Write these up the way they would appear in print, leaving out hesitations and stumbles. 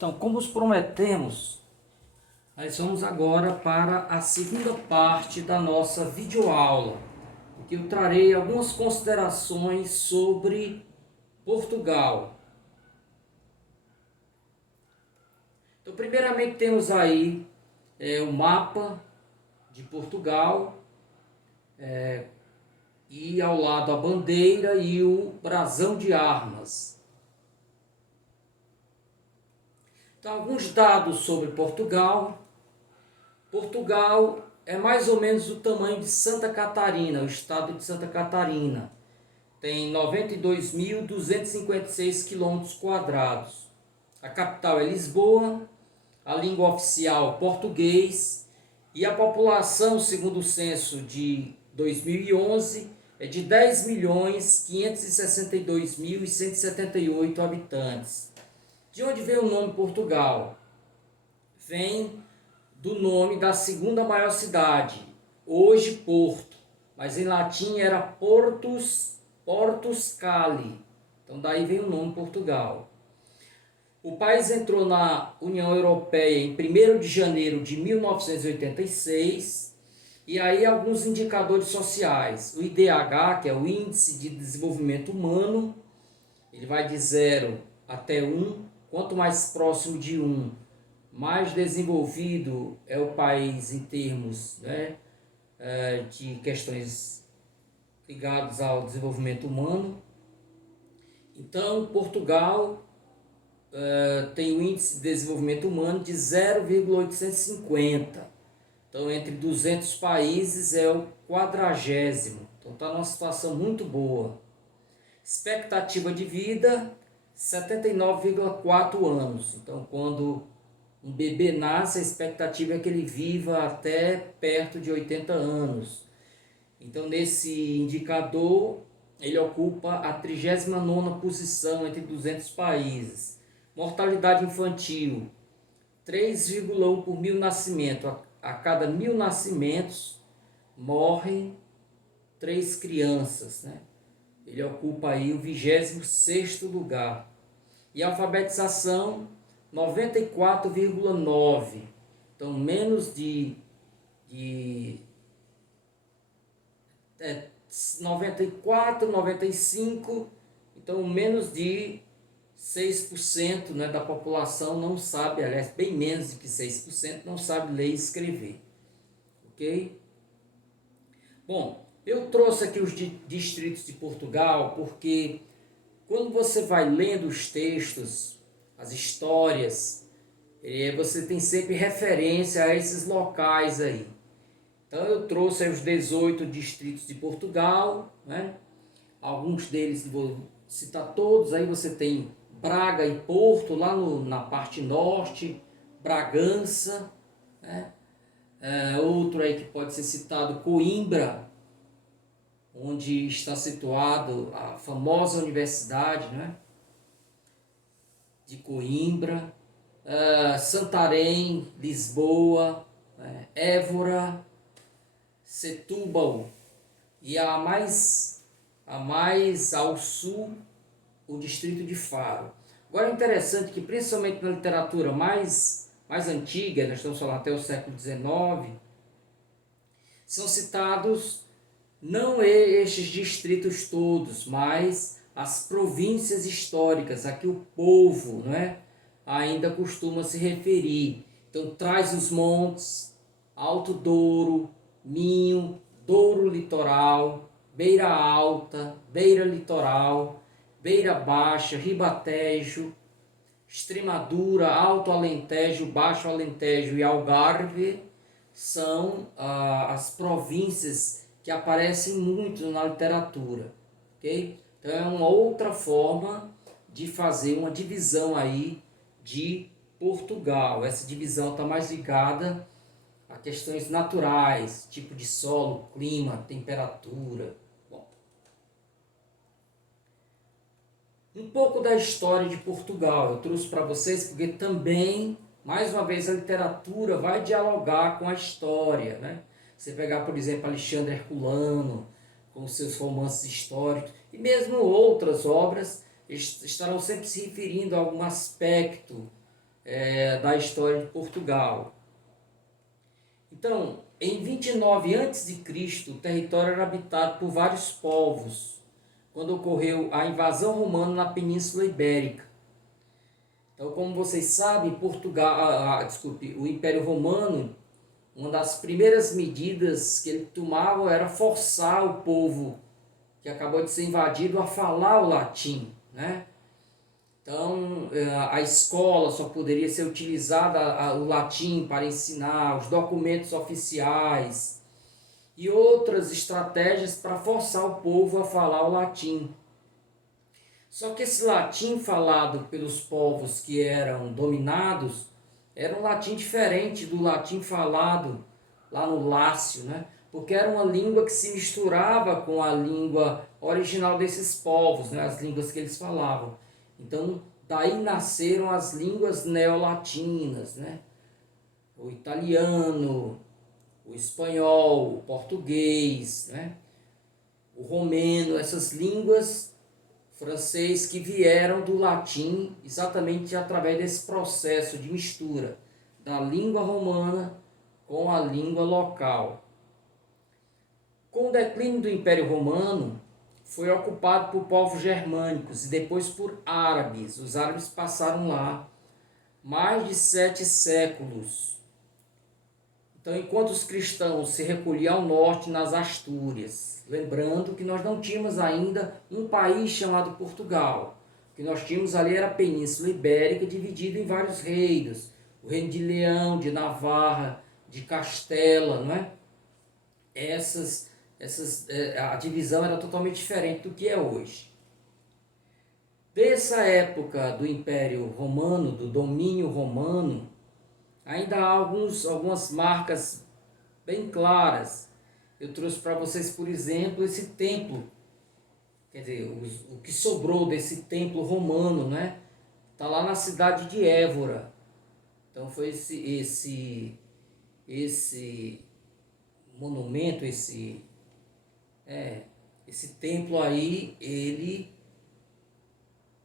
Então, como os prometemos, nós vamos agora para a segunda parte da nossa videoaula, que eu trarei algumas considerações sobre Portugal. Então, primeiramente temos aí o mapa de Portugal, e ao lado a bandeira e o brasão de armas. Então, alguns dados sobre Portugal. Portugal é mais ou menos do tamanho de Santa Catarina, o estado de Santa Catarina. Tem 92.256 km². A capital é Lisboa, a língua oficial português e a população, segundo o censo de 2011, é de 10.562.178 habitantes. De onde vem o nome Portugal? Vem do nome da segunda maior cidade, hoje Porto, mas em latim era Portus Cali. Então daí vem o nome Portugal. O país entrou na União Europeia em 1º de janeiro de 1986, e aí alguns indicadores sociais. O IDH, que é o Índice de Desenvolvimento Humano, ele vai de 0 até 1. Quanto mais próximo de 1, mais desenvolvido é o país em termos, de questões ligadas ao desenvolvimento humano. Então, Portugal tem o índice de desenvolvimento humano de 0,850. Então, entre 200 países é o 40º. Então, está numa situação muito boa. Expectativa de vida, 79,4 anos. Então, quando um bebê nasce, a expectativa é que ele viva até perto de 80 anos. Então, nesse indicador, ele ocupa a 39ª posição entre 200 países. Mortalidade infantil, 3,1 por mil nascimentos. A cada 1.000 nascimentos, morrem 3 crianças, né? Ele ocupa aí o 26º lugar. E a alfabetização, 94,9. Então, menos de 94, 95. Então, menos de 6%, né, da população não sabe, aliás, bem menos de que 6% não sabe ler e escrever. Ok? Bom, eu trouxe aqui os distritos de Portugal porque quando você vai lendo os textos, as histórias, você tem sempre referência a esses locais aí. Então eu trouxe aí os 18 distritos de Portugal, né? Alguns deles, vou citar todos, aí você tem Braga e Porto, lá na parte norte, Bragança, né? Outro aí que pode ser citado, Coimbra, onde está situado a famosa universidade, né, de Coimbra, Santarém, Lisboa, Évora, Setúbal e a mais ao sul, o distrito de Faro. Agora é interessante que, principalmente na literatura mais antiga, nós estamos falando até o século XIX, são citados não estes distritos todos, mas as províncias históricas, a que o povo, ainda costuma se referir. Então, Trás-os-Montes, Alto Douro, Minho, Douro Litoral, Beira Alta, Beira Litoral, Beira Baixa, Ribatejo, Extremadura, Alto Alentejo, Baixo Alentejo e Algarve são as províncias que aparecem muito na literatura, ok? Então é uma outra forma de fazer uma divisão aí de Portugal. Essa divisão está mais ligada a questões naturais, tipo de solo, clima, temperatura. Bom, um pouco da história de Portugal eu trouxe para vocês porque também, mais uma vez, a literatura vai dialogar com a história, né? Você pegar, por exemplo, Alexandre Herculano, com seus romances históricos, e mesmo outras obras estarão sempre se referindo a algum aspecto da história de Portugal. Então, em 29 a.C., o território era habitado por vários povos, quando ocorreu a invasão romana na Península Ibérica. Então, como vocês sabem, o Império Romano, uma das primeiras medidas que ele tomava era forçar o povo que acabou de ser invadido a falar o latim, né? Então, a escola só poderia ser utilizada o latim para ensinar os documentos oficiais e outras estratégias para forçar o povo a falar o latim. Só que esse latim falado pelos povos que eram dominados era um latim diferente do latim falado lá no Lácio, né? Porque era uma língua que se misturava com a língua original desses povos, né? As línguas que eles falavam. Então, daí nasceram as línguas neolatinas, né? O italiano, o espanhol, o português, né? O romeno, essas línguas francês que vieram do latim exatamente através desse processo de mistura da língua romana com a língua local. Com o declínio do Império Romano, foi ocupado por povos germânicos e depois por árabes. Os árabes passaram lá mais de 7 séculos. Então, enquanto os cristãos se recolhiam ao norte, nas Astúrias, lembrando que nós não tínhamos ainda um país chamado Portugal. O que nós tínhamos ali era a Península Ibérica, dividida em vários reinos. O reino de Leão, de Navarra, de Castela, não é? A divisão era totalmente diferente do que é hoje. Dessa época do Império Romano, do domínio romano, ainda há algumas marcas bem claras. Eu trouxe para vocês, por exemplo, esse templo. Quer dizer, o que sobrou desse templo romano, né? Está lá na cidade de Évora. Então foi esse monumento, esse templo aí, ele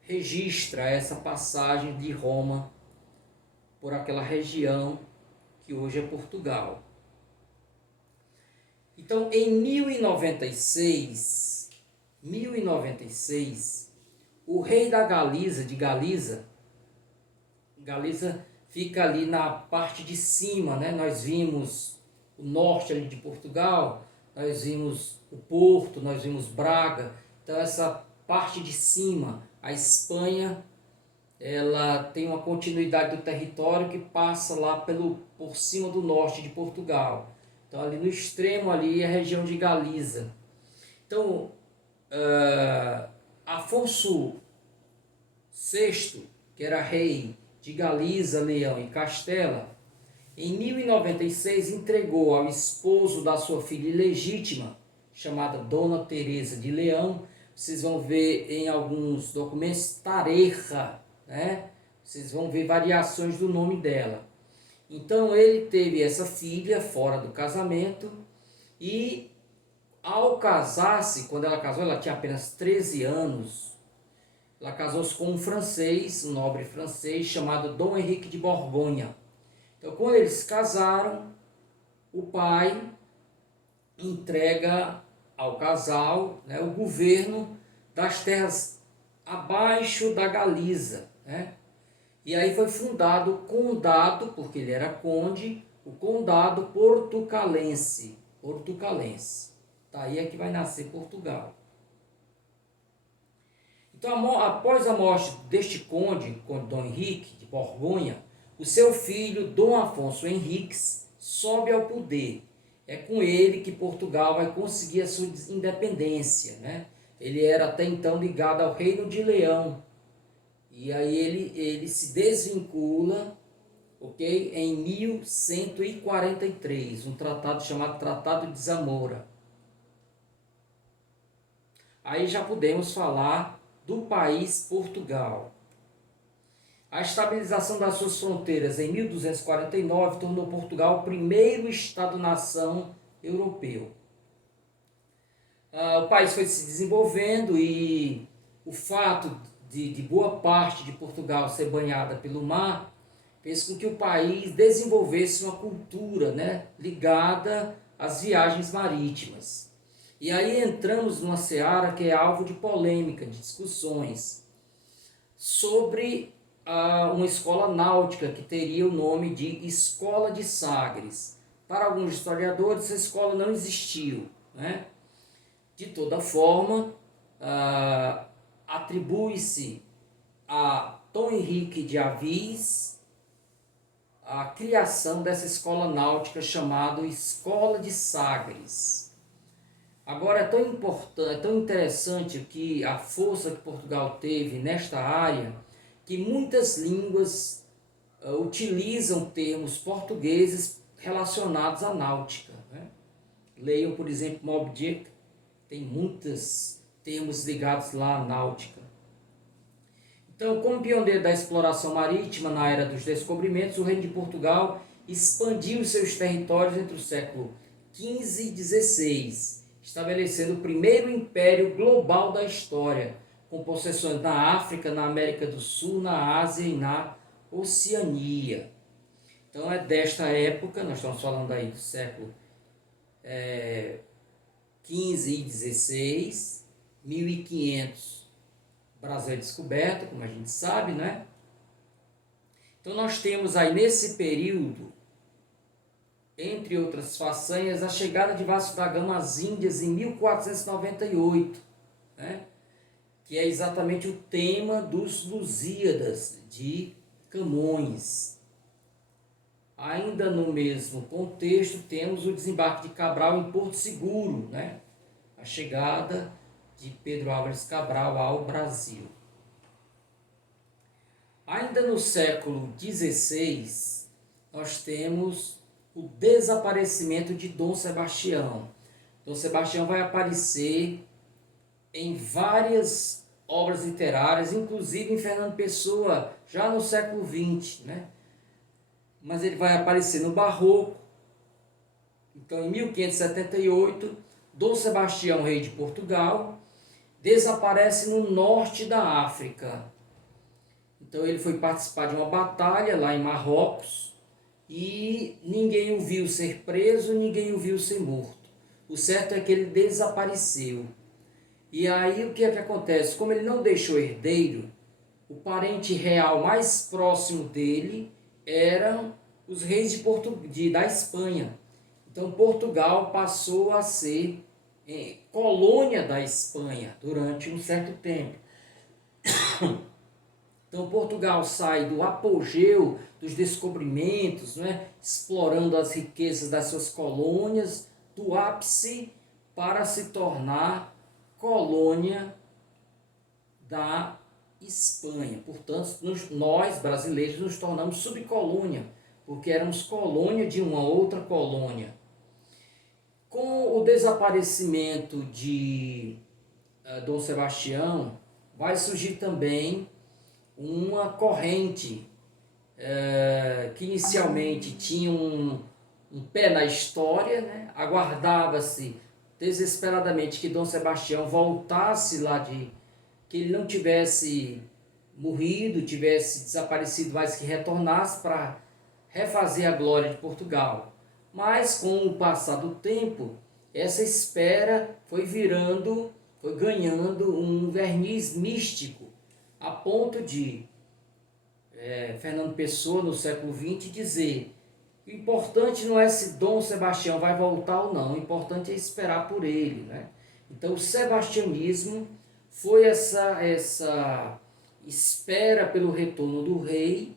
registra essa passagem de Roma por aquela região que hoje é Portugal. Então, em 1096, o rei da Galiza fica ali na parte de cima, né? Nós vimos o norte ali de Portugal, nós vimos o Porto, nós vimos Braga. Então, essa parte de cima, a Espanha, ela tem uma continuidade do território que passa lá por cima do norte de Portugal. Então, ali no extremo ali é a região de Galiza. Então, Afonso VI, que era rei de Galiza, Leão e Castela, em 1096 entregou ao esposo da sua filha ilegítima, chamada Dona Teresa de Leão. Vocês vão ver em alguns documentos Tareja, né? Vocês vão ver variações do nome dela. Então ele teve essa filha fora do casamento e ao casar-se, quando ela casou, ela tinha apenas 13 anos. Ela casou-se com um francês, um nobre francês chamado Dom Henrique de Borgonha. Então, quando eles se casaram, o pai entrega ao casal, né, o governo das terras abaixo da Galiza, né? E aí foi fundado o condado, porque ele era conde, o condado portucalense. Daí é que vai nascer Portugal. Então, após a morte deste conde Dom Henrique de Borgonha, o seu filho, Dom Afonso Henriques, sobe ao poder. É com ele que Portugal vai conseguir a sua independência, né? Ele era até então ligado ao Reino de Leão. E aí ele se desvincula, ok? Em 1143, um tratado chamado Tratado de Zamora. Aí já podemos falar do país Portugal. A estabilização das suas fronteiras em 1249 tornou Portugal o primeiro Estado-nação europeu. O país foi se desenvolvendo e o fato de boa parte de Portugal ser banhada pelo mar fez com que o país desenvolvesse uma cultura, né, ligada às viagens marítimas. E aí entramos numa seara que é alvo de polêmica, de discussões, sobre uma escola náutica que teria o nome de Escola de Sagres. Para alguns historiadores, essa escola não existiu, né? De toda forma, atribui-se a Dom Henrique de Avis a criação dessa escola náutica chamada Escola de Sagres. Agora é tão importante, é tão interessante que a força que Portugal teve nesta área, que muitas línguas utilizam termos portugueses relacionados à náutica, né? Leiam, por exemplo, Moby Dick, tem muitos termos ligados lá à náutica. Então, como pioneiro da exploração marítima na era dos descobrimentos, o Reino de Portugal expandiu seus territórios entre o século XV e XVI, estabelecendo o primeiro império global da história, com possessões na África, na América do Sul, na Ásia e na Oceania. Então é desta época, nós estamos falando aí do século XV e XVI, 1500, o Brasil é descoberto, como a gente sabe, né? Então nós temos aí nesse período, entre outras façanhas, a chegada de Vasco da Gama às Índias em 1498, né? Que é exatamente o tema dos Lusíadas de Camões. Ainda no mesmo contexto, temos o desembarque de Cabral em Porto Seguro, né? A chegada de Pedro Álvares Cabral ao Brasil. Ainda no século XVI, nós temos o desaparecimento de Dom Sebastião. Dom Sebastião vai aparecer em várias obras literárias, inclusive em Fernando Pessoa, já no século XX, né? Mas ele vai aparecer no Barroco. Então, em 1578, Dom Sebastião, rei de Portugal, desaparece no norte da África. Então, ele foi participar de uma batalha lá em Marrocos e ninguém o viu ser preso, ninguém o viu ser morto. O certo é que ele desapareceu. E aí o que é que acontece? Como ele não deixou herdeiro, o parente real mais próximo dele eram os reis da Espanha. Então Portugal passou a ser colônia da Espanha durante um certo tempo. Então Portugal sai do apogeu dos descobrimentos, né, explorando as riquezas das suas colônias, do ápice para se tornar colônia da Espanha. Portanto, nós brasileiros nos tornamos subcolônia, porque éramos colônia de uma outra colônia. Com o desaparecimento de Dom Sebastião, vai surgir também uma corrente que inicialmente tinha um pé na história, né? Aguardava-se desesperadamente que Dom Sebastião voltasse lá que ele não tivesse morrido, tivesse desaparecido, mas que retornasse para refazer a glória de Portugal. Mas com o passar do tempo, essa espera foi ganhando um verniz místico, a ponto de Fernando Pessoa, no século XX, dizer: o importante não é se Dom Sebastião vai voltar ou não, o importante é esperar por ele, né? Então o sebastianismo foi essa espera pelo retorno do rei,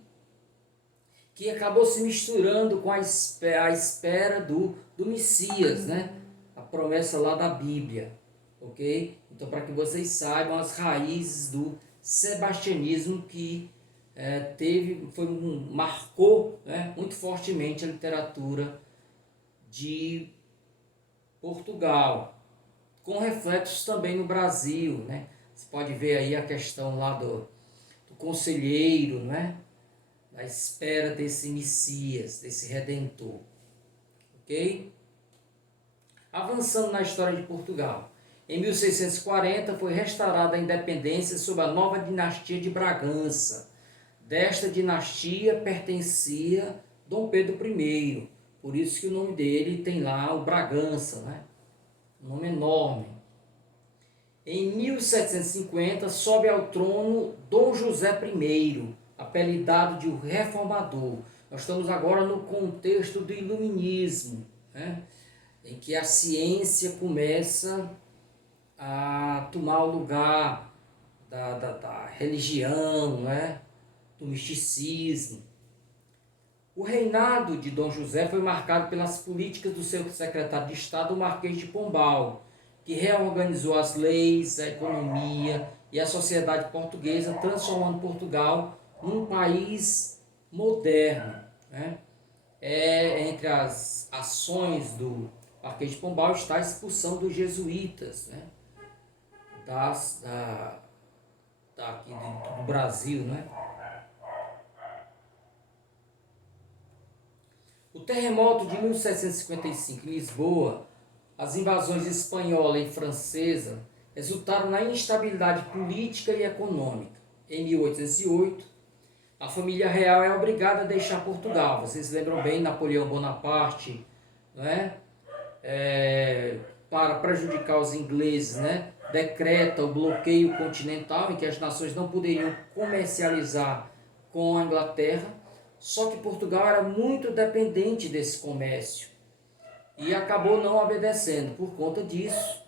que acabou se misturando com a espera do Messias, né? A promessa lá da Bíblia, ok? Então, para que vocês saibam as raízes do sebastianismo que marcou, né, muito fortemente a literatura de Portugal, com reflexos também no Brasil, né? Você pode ver aí a questão lá do conselheiro, né? Da espera desse Messias, desse Redentor, ok? Avançando na história de Portugal, em 1640 foi restaurada a independência sob a nova dinastia de Bragança, desta dinastia pertencia Dom Pedro I. Por isso que o nome dele tem lá o Bragança, né? Um nome enorme. Em 1750, sobe ao trono Dom José I, apelidado de o Reformador. Nós estamos agora no contexto do Iluminismo, né? Em que a ciência começa a tomar o lugar da religião, né? Do misticismo. O reinado de Dom José foi marcado pelas políticas do seu secretário de Estado, o Marquês de Pombal, que reorganizou as leis, a economia e a sociedade portuguesa, transformando Portugal num país moderno, né? Entre as ações do Marquês de Pombal está a expulsão dos jesuítas, né? Aqui do Brasil, né? O terremoto de 1755 em Lisboa, as invasões espanhola e francesa resultaram na instabilidade política e econômica. Em 1808, a família real é obrigada a deixar Portugal. Vocês lembram bem, Napoleão Bonaparte, né? Para prejudicar os ingleses, né? Decreta o bloqueio continental, em que as nações não poderiam comercializar com a Inglaterra. Só que Portugal era muito dependente desse comércio e acabou não obedecendo. Por conta disso,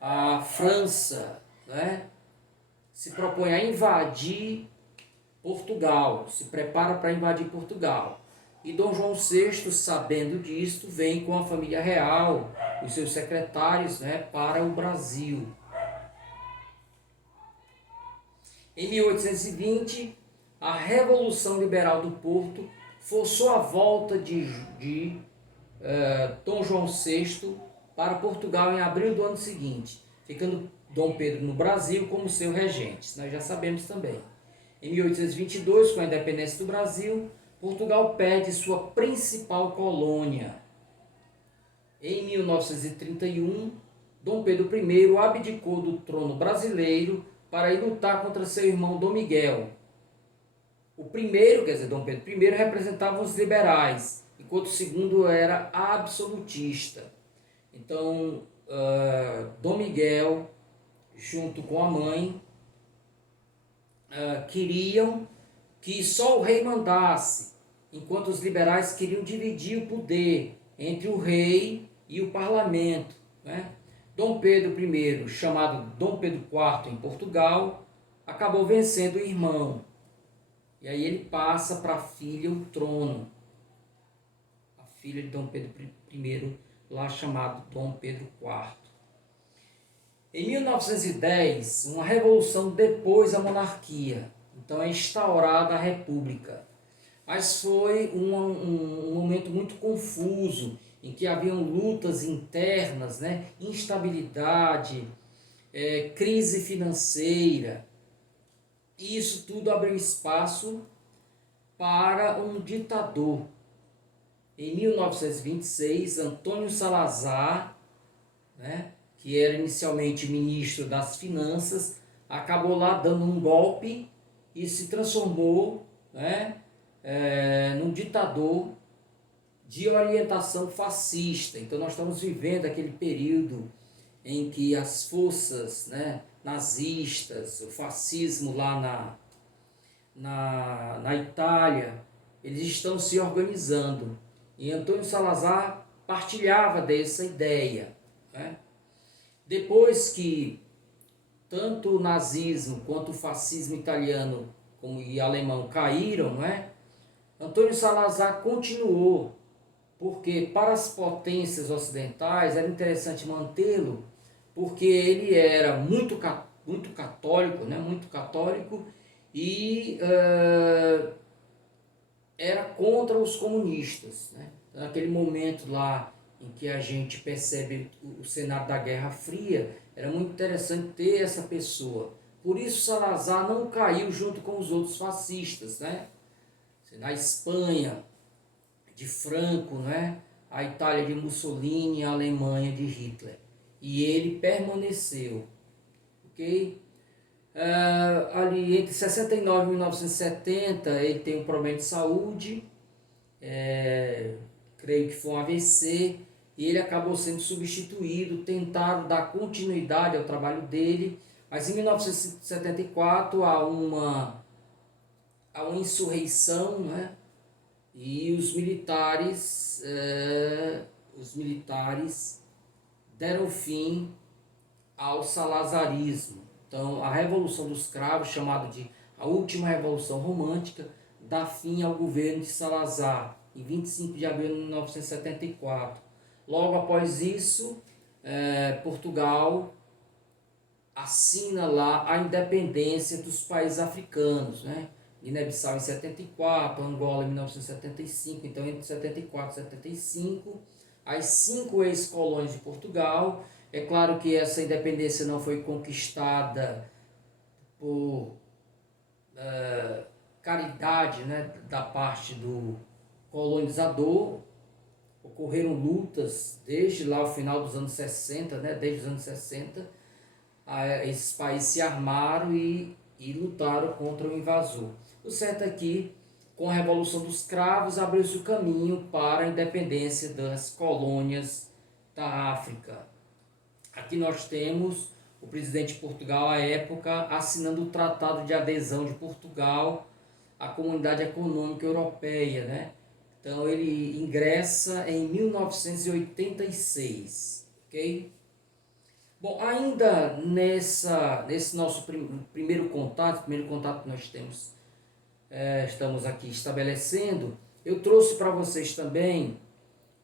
a França, né, se propõe a invadir Portugal, se prepara para invadir Portugal. E Dom João VI, sabendo disso, vem com a família real, os seus secretários, né, para o Brasil. Em 1820, a Revolução Liberal do Porto forçou a volta de Dom João VI para Portugal em abril do ano seguinte, ficando Dom Pedro no Brasil como seu regente. Nós já sabemos também. Em 1822, com a independência do Brasil, Portugal perde sua principal colônia. Em 1931, Dom Pedro I abdicou do trono brasileiro para ir lutar contra seu irmão Dom Miguel. O primeiro, quer dizer, Dom Pedro I, representava os liberais, enquanto o segundo era absolutista. Então, Dom Miguel, junto com a mãe, queriam que só o rei mandasse, enquanto os liberais queriam dividir o poder entre o rei e o parlamento, né? Dom Pedro I, chamado Dom Pedro IV em Portugal, acabou vencendo o irmão. E aí ele passa para a filha o trono. A filha de Dom Pedro I, lá chamado Dom Pedro IV. Em 1910, uma revolução depôs a monarquia. Então é instaurada a república. Mas foi um momento muito confuso, em que haviam lutas internas, né? Instabilidade, crise financeira. E isso tudo abriu espaço para um ditador. Em 1926, Antônio Salazar, né, que era inicialmente ministro das Finanças, acabou lá dando um golpe e se transformou, né, num ditador de orientação fascista. Então nós estamos vivendo aquele período em que as forças, né, nazistas, o fascismo lá na Itália, eles estão se organizando. E Antônio Salazar partilhava dessa ideia, né? Depois que tanto o nazismo quanto o fascismo italiano e alemão caíram, não é? Antônio Salazar continuou, porque para as potências ocidentais era interessante mantê-lo, porque ele era muito católico, né? Muito católico e era contra os comunistas, né? Naquele momento lá em que a gente percebe o cenário da Guerra Fria, era muito interessante ter essa pessoa. Por isso Salazar não caiu junto com os outros fascistas, né? Na Espanha de Franco, né? A Itália de Mussolini, a Alemanha de Hitler. E ele permaneceu, ok? Ali entre 69 e 1970 ele tem um problema de saúde, creio que foi um AVC, e ele acabou sendo substituído, tentaram dar continuidade ao trabalho dele, mas em 1974 há uma insurreição, né? E os militares deram fim ao salazarismo. Então, a Revolução dos Cravos, chamada de a última Revolução Romântica, dá fim ao governo de Salazar, em 25 de abril de 1974. Logo após isso, Portugal assina lá a independência dos países africanos, né? Guiné-Bissau em 74, Angola em 1975, então entre 74 e 75, as 5 ex-colônias de Portugal. É claro que essa independência não foi conquistada por caridade, né, da parte do colonizador. Ocorreram lutas desde lá o final dos anos 60, né, desde os anos 60, esses países se armaram e lutaram contra o invasor. O certo é que, com a Revolução dos Cravos, abriu-se o caminho para a independência das colônias da África. Aqui nós temos o presidente de Portugal, à época, assinando o Tratado de Adesão de Portugal à Comunidade Econômica Europeia, né? Então ele ingressa em 1986, ok? Bom, ainda nesse nosso primeiro contato que nós estamos aqui estabelecendo, eu trouxe para vocês também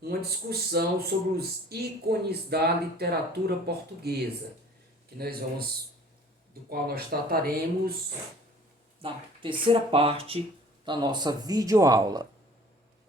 uma discussão sobre os ícones da literatura portuguesa, do qual nós trataremos na terceira parte da nossa videoaula.